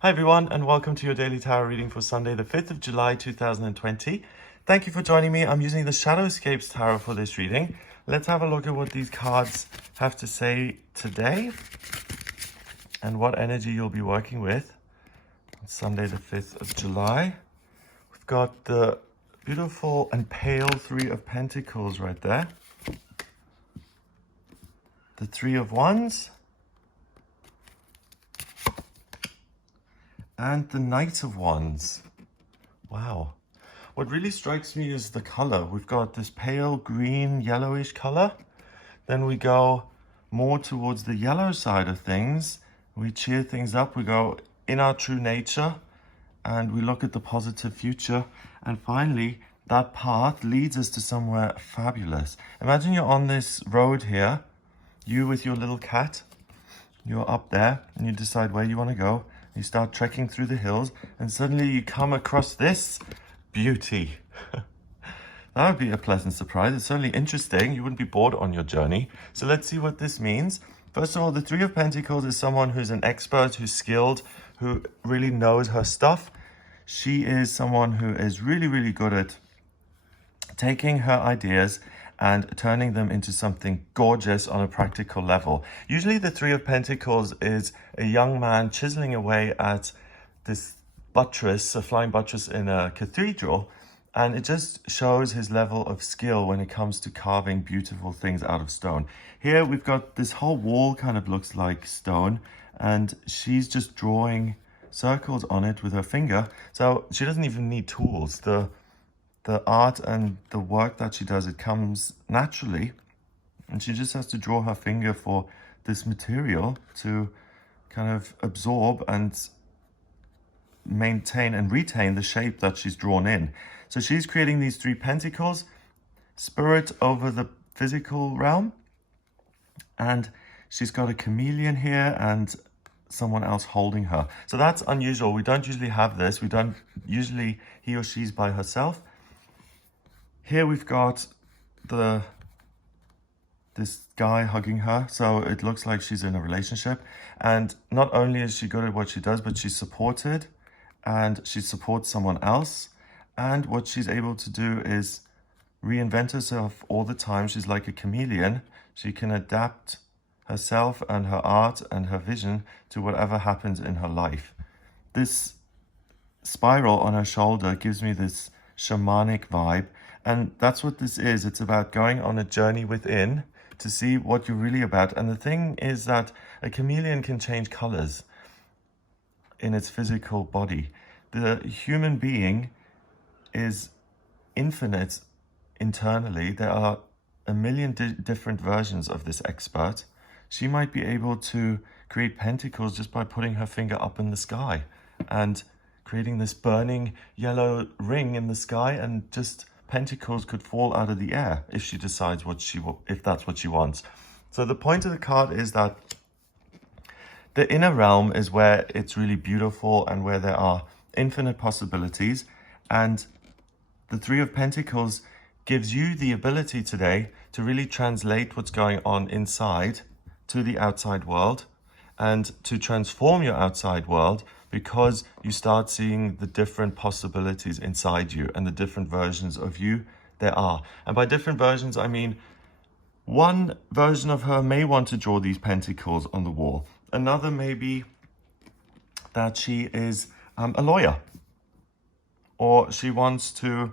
Hi everyone, and welcome to your daily tarot reading for Sunday the 5th of July 2020. Thank you for joining me. I'm using the Shadowscapes Tarot for this reading. Let's have a look at what these cards have to say today and what energy you'll be working with on Sunday the 5th of July. We've got the beautiful and pale Three of Pentacles right there. The Three of Wands. And the Knight of Wands. Wow. What really strikes me is the color. We've got this pale green, yellowish color. Then we go more towards the yellow side of things. We cheer things up. We go in our true nature and we look at the positive future. And finally, that path leads us to somewhere fabulous. Imagine you're on this road here, you with your little cat. You're up there and you decide where you want to go. You start trekking through the hills and suddenly you come across this beauty. That would be a pleasant surprise. It's certainly interesting. You wouldn't be bored on your journey. So let's see what this means. First of all, the Three of Pentacles is someone who's an expert, who's skilled, who really knows her stuff. She is someone who is really, really good at taking her ideas and turning them into something gorgeous on a practical level. Usually the Three of Pentacles is a young man chiseling away at this buttress, a flying buttress in a cathedral, and it just shows his level of skill when it comes to carving beautiful things out of stone. Here we've got this whole wall kind of looks like stone, and she's just drawing circles on it with her finger. So she doesn't even need tools. The art and the work that she does, it comes naturally, and she just has to draw her finger for this material to kind of absorb and maintain and retain the shape that she's drawn in. So she's creating these three pentacles, spirit over the physical realm, and she's got a chameleon here and someone else holding her. So that's unusual. We don't usually have this. We don't usually, he or she's by herself. Here we've got this guy hugging her, so it looks like she's in a relationship. And not only is she good at what she does, but she's supported and she supports someone else. And what she's able to do is reinvent herself all the time. She's like a chameleon. She can adapt herself and her art and her vision to whatever happens in her life. This spiral on her shoulder gives me this shamanic vibe. And that's what this is. It's about going on a journey within to see what you're really about. And the thing is that a chameleon can change colors in its physical body. The human being is infinite internally. There are a million different versions of this expert. She might be able to create pentacles just by putting her finger up in the sky and creating this burning yellow ring in the sky, and just pentacles could fall out of the air if she decides if that's what she wants. So the point of the card is that the inner realm is where it's really beautiful and where there are infinite possibilities. And the Three of Pentacles gives you the ability today to really translate what's going on inside to the outside world and to transform your outside world, because you start seeing the different possibilities inside you and the different versions of you there are. And by different versions, I mean one version of her may want to draw these pentacles on the wall. Another may be that she is a lawyer, or she wants to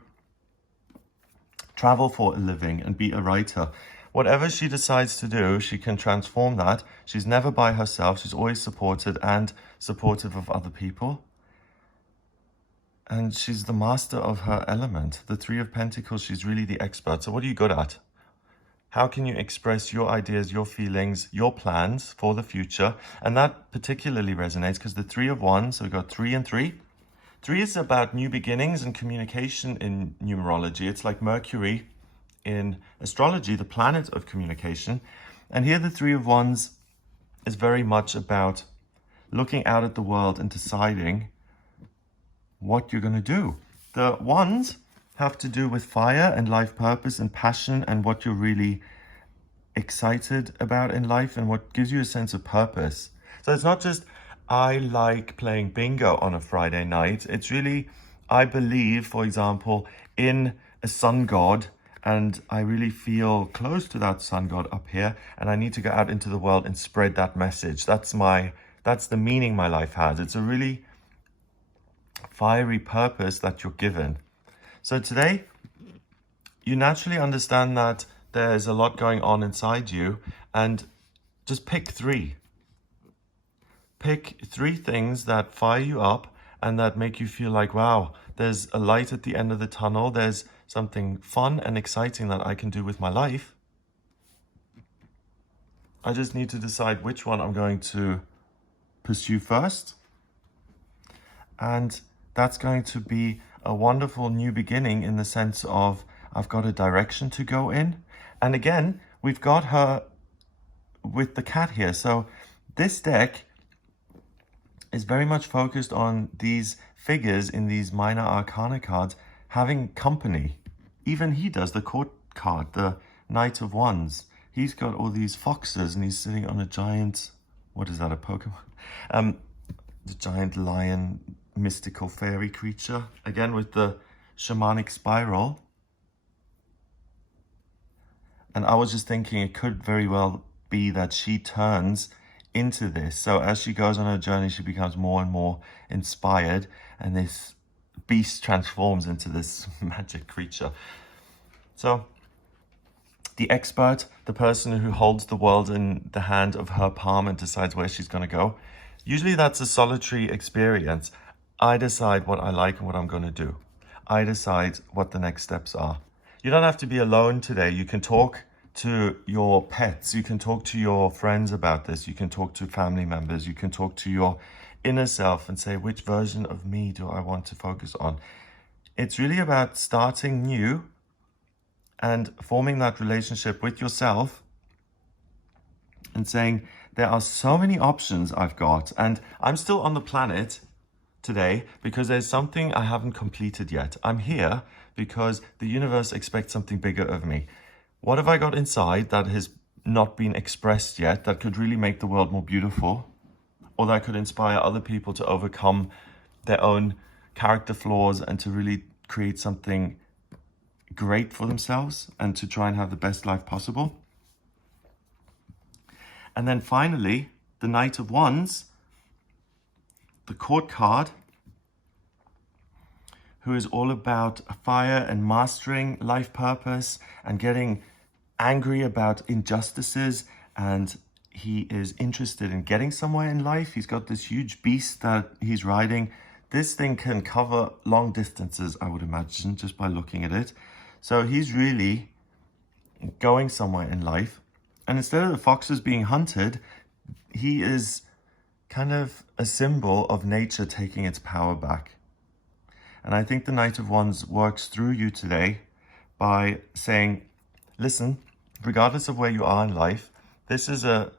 travel for a living and be a writer. Whatever she decides to do, she can transform that. She's never by herself. She's always supported and supportive of other people. And she's the master of her element. The Three of Pentacles, she's really the expert. So what are you good at? How can you express your ideas, your feelings, your plans for the future? And that particularly resonates because the Three of Wands, so we've got 3 and 3. 3 is about new beginnings and communication in numerology. It's like Mercury in astrology, the planet of communication. And here the Three of Wands is very much about looking out at the world and deciding what you're going to do. The Wands have to do with fire and life purpose and passion and what you're really excited about in life and what gives you a sense of purpose. So it's not just I like playing bingo on a Friday night. It's really, I believe, for example, in a sun god, and I really feel close to that sun god up here, and I need to go out into the world and spread that message. That's the meaning my life has. It's a really fiery purpose that you're given. So today, you naturally understand that there's a lot going on inside you, and just pick three. Pick three things that fire you up and that make you feel like, wow, there's a light at the end of the tunnel. There's something fun and exciting that I can do with my life. I just need to decide which one I'm going to pursue first. And that's going to be a wonderful new beginning in the sense of I've got a direction to go in. And again, we've got her with the cat here. So this deck is very much focused on these figures in these minor arcana cards having company. Even he does, the court card, the Knight of Wands. He's got all these foxes and he's sitting on a giant, what is that, a Pokemon? The giant lion, mystical fairy creature. Again with the shamanic spiral. And I was just thinking it could very well be that she turns into this. So as she goes on her journey, she becomes more and more inspired, and this beast transforms into this magic creature. So the expert, the person who holds the world in the hand of her palm and decides where she's going to go, usually that's a solitary experience. I decide what I like and what I'm going to do. I decide what the next steps are. You don't have to be alone today. You can talk to your pets, you can talk to your friends about this, you can talk to family members, you can talk to your inner self and say, which version of me do I want to focus on? It's really about starting new and forming that relationship with yourself and saying, there are so many options I've got, and I'm still on the planet today because there's something I haven't completed yet. I'm here because the universe expects something bigger of me. What have I got inside that has not been expressed yet that could really make the world more beautiful, or that could inspire other people to overcome their own character flaws and to really create something great for themselves and to try and have the best life possible? And then finally, the Knight of Wands, the court card, who is all about fire and mastering life purpose and getting angry about injustices, and he is interested in getting somewhere in life. He's got this huge beast that he's riding. This thing can cover long distances, I would imagine, just by looking at it. So he's really going somewhere in life. And instead of the foxes being hunted, he is kind of a symbol of nature taking its power back. And I think the Knight of Wands works through you today by saying, listen, regardless of where you are in life, this is a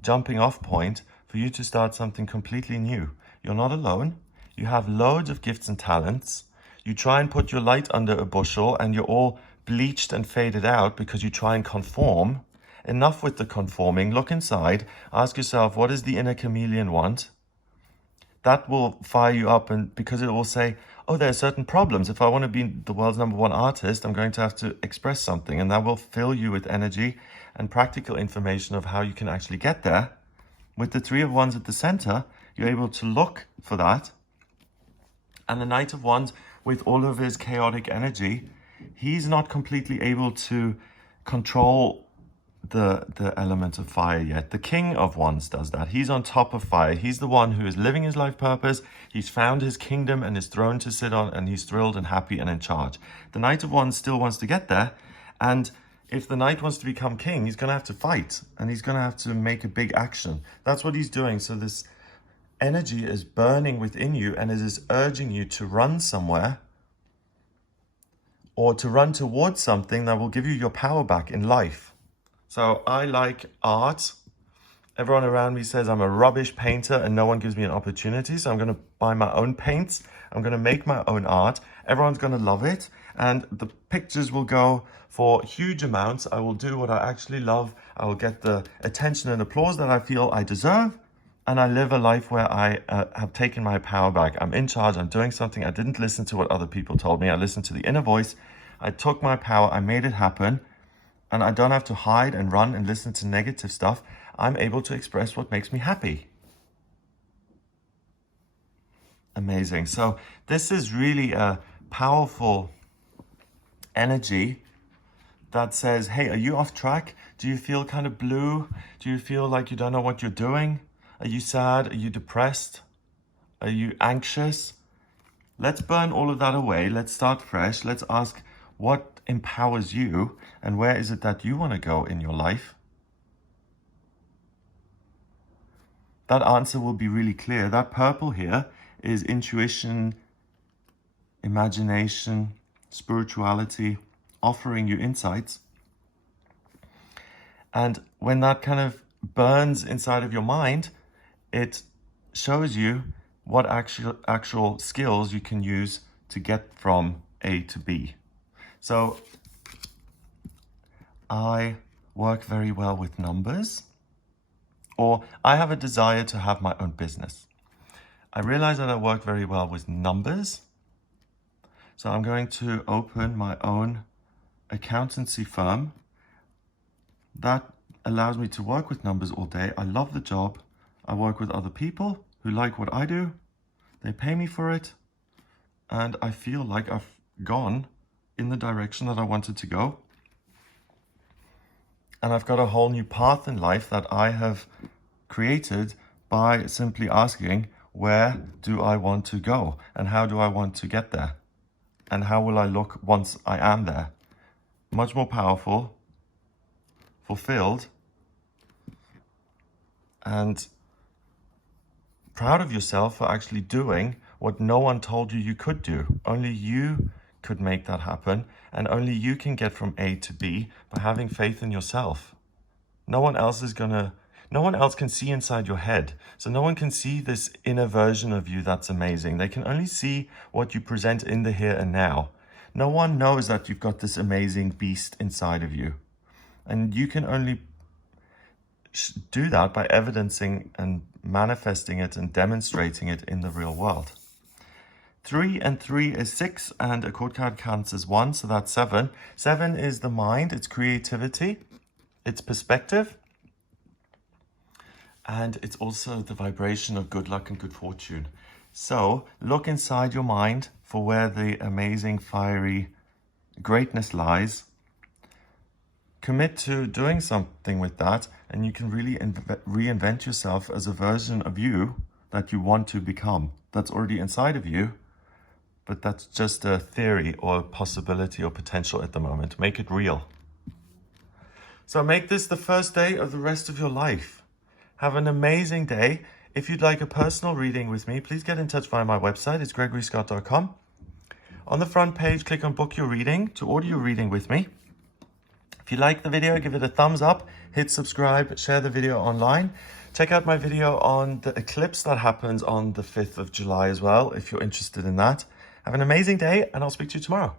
jumping off point for you to start something completely new. You're not alone. You have loads of gifts and talents. You try and put your light under a bushel and you're all bleached and faded out because you try and conform. Enough with the conforming. Look inside. Ask yourself, what does the inner chameleon want? That will fire you up, and because it will say, oh, there are certain problems. If I want to be the world's #1 artist, I'm going to have to express something, and that will fill you with energy and practical information of how you can actually get there. With the Three of Wands at the center, you're able to look for that. And the Knight of Wands, with all of his chaotic energy, he's not completely able to control the element of fire yet. The King of Wands does that. He's on top of fire. He's the one who is living his life purpose. He's found his kingdom and his throne to sit on, and he's thrilled and happy and in charge. The Knight of Wands still wants to get there, and if the knight wants to become king, he's going to have to fight, and he's going to have to make a big action. That's what he's doing. So this energy is burning within you, and it is urging you to run somewhere or to run towards something that will give you your power back in life. So I like art. Everyone around me says I'm a rubbish painter and no one gives me an opportunity. So I'm going to buy my own paints. I'm going to make my own art. Everyone's going to love it. And the pictures will go for huge amounts. I will do what I actually love. I will get the attention and applause that I feel I deserve. and I live a life where I have taken my power back. I'm in charge. I'm doing something. I didn't listen to what other people told me. I listened to the inner voice. I took my power. I made it happen. And I don't have to hide and run and listen to negative stuff. I'm able to express what makes me happy. Amazing. So this is really a powerful energy that says, hey, are you off track? Do you feel kind of blue? Do you feel like you don't know what you're doing? Are you sad? Are you depressed? Are you anxious? Let's burn all of that away. Let's start fresh. Let's ask what empowers you and where is it that you want to go in your life? That answer will be really clear. That purple here is intuition, imagination, spirituality, offering you insights. And when that kind of burns inside of your mind, it shows you what actual skills you can use to get from A to B. So I work very well with numbers, or I have a desire to have my own business. I realize that I work very well with numbers. So I'm going to open my own accountancy firm. That allows me to work with numbers all day. I love the job. I work with other people who like what I do. They pay me for it. And I feel like I've gone in the direction that I wanted to go. And I've got a whole new path in life that I have created by simply asking, where do I want to go? And how do I want to get there? And how will I look once I am there? Much more powerful, fulfilled, and proud of yourself for actually doing what no one told you you could do. Only you could make that happen, and only you can get from A to B by having faith in yourself. No one else can see inside your head. So no one can see this inner version of you that's amazing. They can only see what you present in the here and now. No one knows that you've got this amazing beast inside of you. And you can only do that by evidencing and manifesting it and demonstrating it in the real world. 3 and 3 is 6, and a chord card counts as 1, so that's 7. 7 is the mind, it's creativity, it's perspective, and it's also the vibration of good luck and good fortune. So look inside your mind for where the amazing, fiery greatness lies. Commit to doing something with that, and you can really reinvent yourself as a version of you that you want to become. That's already inside of you, but that's just a theory or a possibility or potential at the moment. Make it real. So make this the first day of the rest of your life. Have an amazing day. If you'd like a personal reading with me, please get in touch via my website. It's gregoryscott.com. On the front page, click on Book Your Reading to order your reading with me. If you like the video, give it a thumbs up, hit subscribe, share the video online. Check out my video on the eclipse that happens on the 5th of July as well, if you're interested in that. Have an amazing day, and I'll speak to you tomorrow.